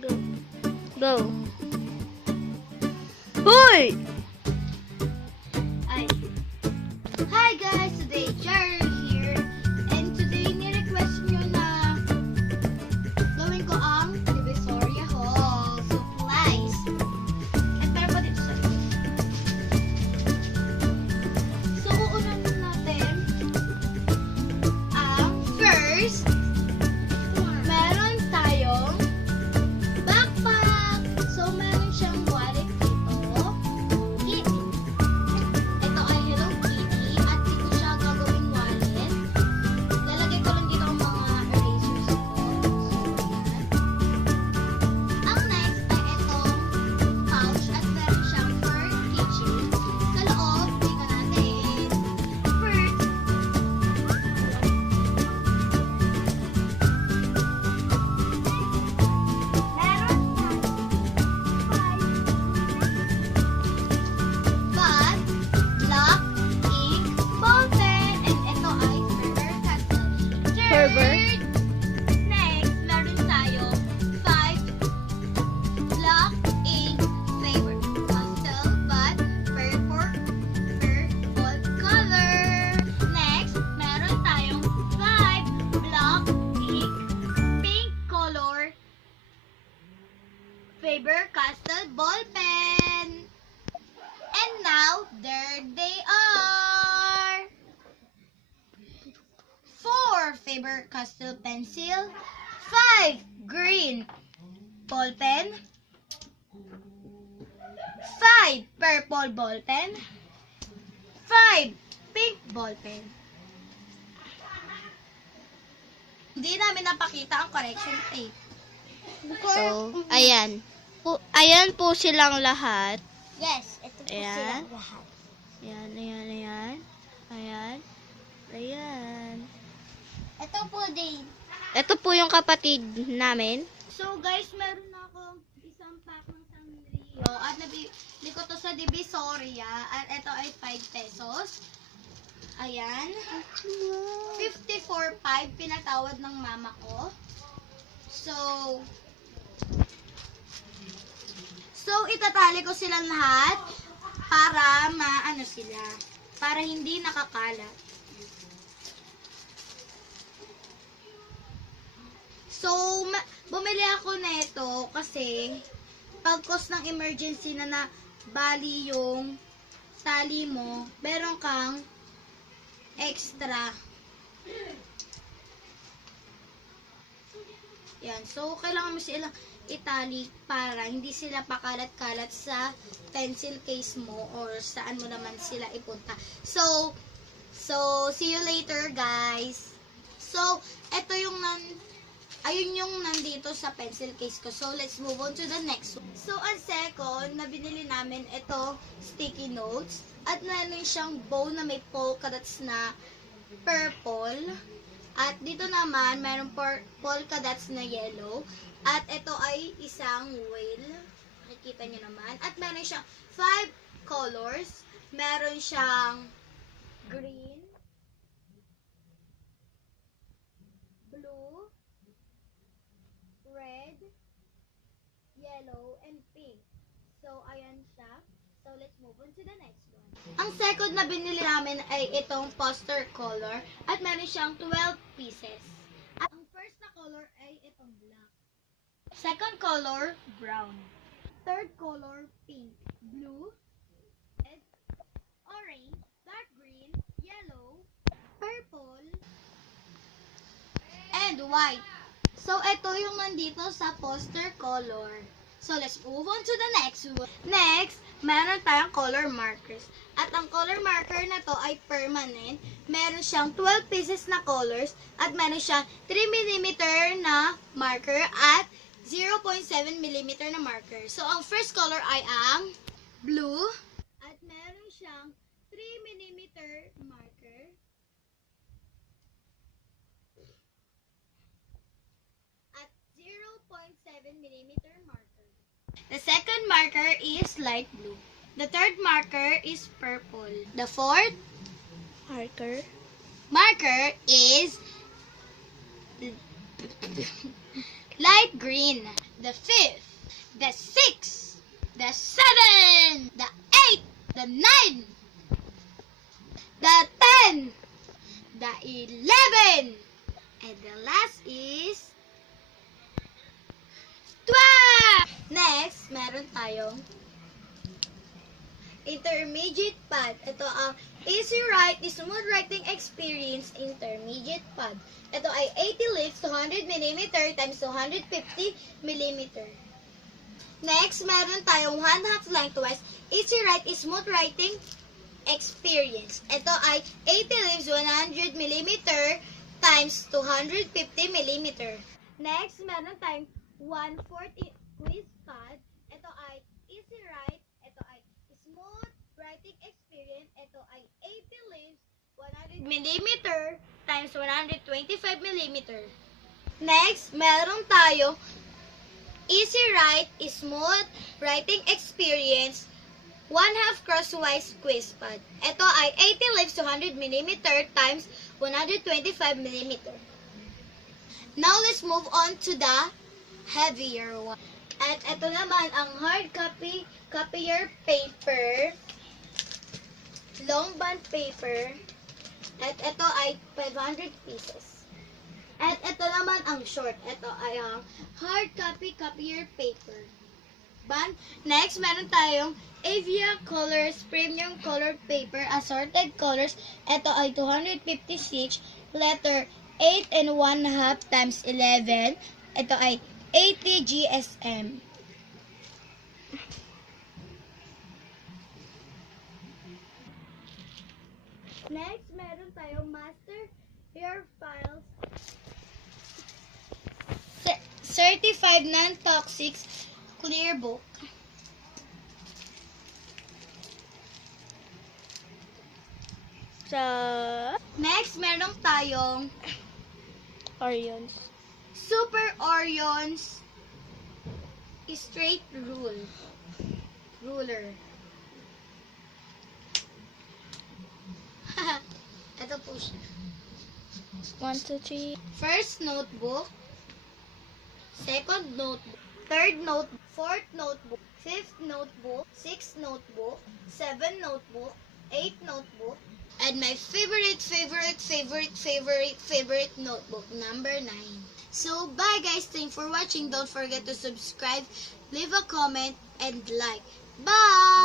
Go. Go. Hoy! Ay. Hi guys! Today, Jerry here. And today, ni-request nyo na gawin ko ang Divisoria Hall supplies. At meron pa dito sa So, uunahin natin ang first, meron tayong backpack. So, meron siyang wallet dito. Kitty. Ito ay Hello Kitty at dito siya gagawing wallet. Lalagay ko lang dito ang mga erasers ko. So, yan. Ang next ay itong pouch at meron siyang fur keychain. Sa loob, tingnan natin. First, bag, block, ink, ball pen, and ito ay Faber-Castell. Faber. Next, meron tayo 5 block, ink, Faber-Castell, but purple color. Next, meron tayong 5 block, ink, pink color, Faber-Castell ball pen. And now, there they are. 4 Faber-Castell pencil, 5 green ball pen, 5 purple ball pen, 5 pink ball pen. Hindi namin napakita ang correction tape. So, ayan. Ayan po silang lahat. Yes, ito po Ayan. silang lahat. Ayan, ayan, ayan. Ayan. Ayan. Ito po din. Ito po yung kapatid namin. So guys, meron na akong isang pack ng Sanrio at nabili ko to sa Divisoria at ito ay 5 pesos. Ayan. 54.5 pinatawad ng mama ko. So itatali ko silang lahat para maano sila, para hindi nakakalat. So, bumili ako nito kasi pagkos ng emergency na bali yung tali mo, meron kang extra. Yan. So, kailangan mo silang itali para hindi sila pakalat-kalat sa pencil case mo or saan mo naman sila ipunta. So see you later, guys. So, ito yung ayun yung nandito sa pencil case ko. So, let's move on to the next one. So, ang second na binili namin, ito, sticky notes. At meron siyang bow na may polka dots na purple. At dito naman, meron polka dots na yellow. At ito ay isang whale. Nakikita nyo naman. At meron siyang 5 colors. Meron siyang green, blue, red, yellow, and pink. So, ayan siya. So, let's move on to the next one. Ang second na binili namin ay itong poster color. At meron siyang 12 pieces. At ang first na color ay itong black. Second color, brown. Third color, pink. Blue, red, orange, dark green, yellow, purple, and white. So, ito yung nandito sa poster color. So, let's move on to the next one. Next, meron tayong color markers. At ang color marker na to ay permanent. Meron siyang 12 pieces na colors. At meron siyang 3mm na marker at 0.7mm na marker. So, ang first color ay ang blue. At meron siyang 3mm marker. At 0.7mm marker. The second marker is light blue. The third marker is purple. The fourth marker is light green. the 5th, the 6th, the 7th, the 8th, the 9th, the 10th, the 11th, and the last is 12! Next, meron tayong intermediate pad. Ito ang Easy Write, Smooth Writing Experience Intermediate Pad. Ito ay 80 leaves, 200mm times 250mm. Next, meron tayong 1/2 lengthwise Easy Write, Smooth Writing Experience. Ito ay 80 leaves, 100mm times 250mm. Next, meron tayong 1/4 quiz pad. Ito ay Easy Write. Ito ay Smooth Writing Experience. Ito ay 80 leaves, 100mm times 125mm. Next, meron tayo Easy Write, Smooth Writing Experience 1/2 crosswise quiz pad. Ito ay 80 leaves, 200mm times 125mm. Now, let's move on to the heavier one. At ito naman ang hard copy, copier paper, long bond paper, at ito ay 500 pieces. At ito naman ang short. Ito ay ang hard copy, copier paper. Band. Next, meron tayong Avia Colors Premium Colored Paper, Assorted Colors. Ito ay 256, letter 8 and 1/2 times 11. Ito ay 80 GSM. Next, meron tayong Master Hair Files Certified Non-Toxic Clear Book. Next, meron tayong Orions. Super Orion's Straight Ruler. Ito po siya. 1, 2, 3. First notebook, second notebook, third notebook, fourth notebook, fifth notebook, sixth notebook, seventh notebook, eighth notebook, and my favorite notebook, number 9. So, bye guys. Thanks for watching. Don't forget to subscribe, leave a comment, and like. Bye!